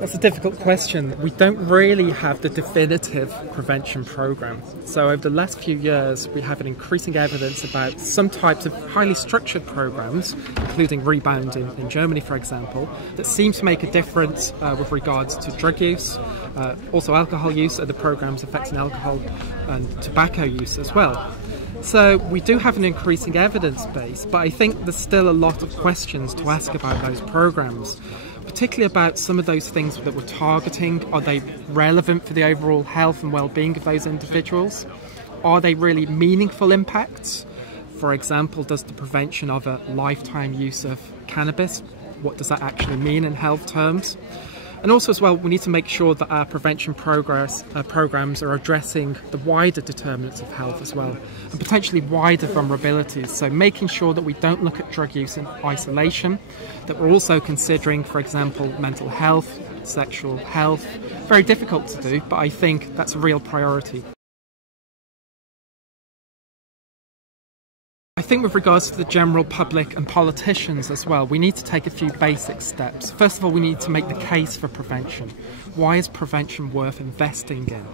That's a difficult question. We don't really have the definitive prevention program. So over the last few years, we have an increasing evidence about some types of highly structured programs, including Rebound in Germany, for example, that seem to make a difference with regards to drug use, also alcohol use, and the programs affecting alcohol and tobacco use as well. So we do have an increasing evidence base, but I think there's still a lot of questions to ask about those programs, particularly about some of those things that we're targeting. Are they relevant for the overall health and well-being of those individuals? Are they really meaningful impacts? For example, does the prevention of a lifetime use of cannabis, what does that actually mean in health terms? And also as well, we need to make sure that our prevention programs are addressing the wider determinants of health as well, and potentially wider vulnerabilities. So making sure that we don't look at drug use in isolation, that we're also considering, for example, mental health, sexual health. Very difficult to do, but I think that's a real priority. I think with regards to the general public and politicians as well, we need to take a few basic steps. First of all, we need to make the case for prevention. Why is prevention worth investing in?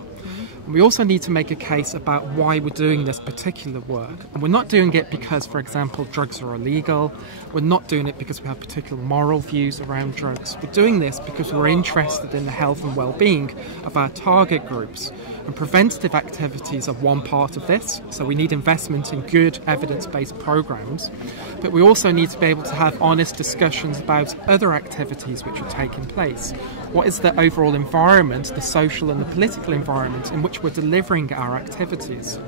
And we also need to make a case about why we're doing this particular work. And we're not doing it because, for example, drugs are illegal. We're not doing it because we have particular moral views around drugs. We're doing this because we're interested in the health and well-being of our target groups. And preventative activities are one part of this, so we need investment in good evidence-based programs, but we also need to be able to have honest discussions about other activities which are taking place. What is the overall environment, the social and the political environment in which we're delivering our activities?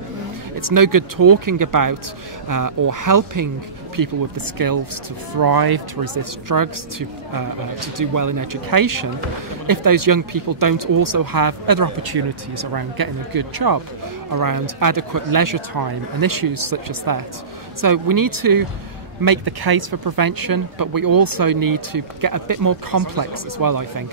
It's no good talking about or helping people with the skills to thrive, to resist drugs, to do well in education, if those young people don't also have other opportunities around getting a good job, around adequate leisure time and issues such as that. So we need to make the case for prevention, but we also need to get a bit more complex as well, I think.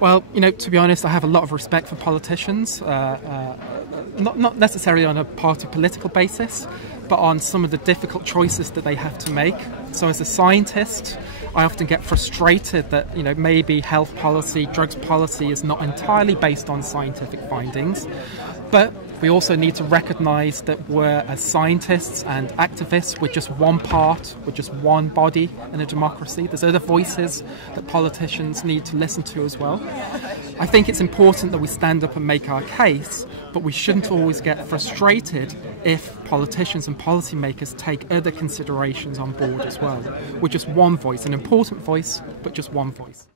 Well, you know, to be honest, I have a lot of respect for politicians, not necessarily on a party political basis, but on some of the difficult choices that they have to make. So as a scientist, I often get frustrated that, you know, maybe health policy, drugs policy is not entirely based on scientific findings, but we also need to recognise that we're, as scientists and activists, we're just one part, we're just one body in a democracy. There's other voices that politicians need to listen to as well. I think it's important that we stand up and make our case, but we shouldn't always get frustrated if politicians and policymakers take other considerations on board as well. We're just one voice, an important voice, but just one voice.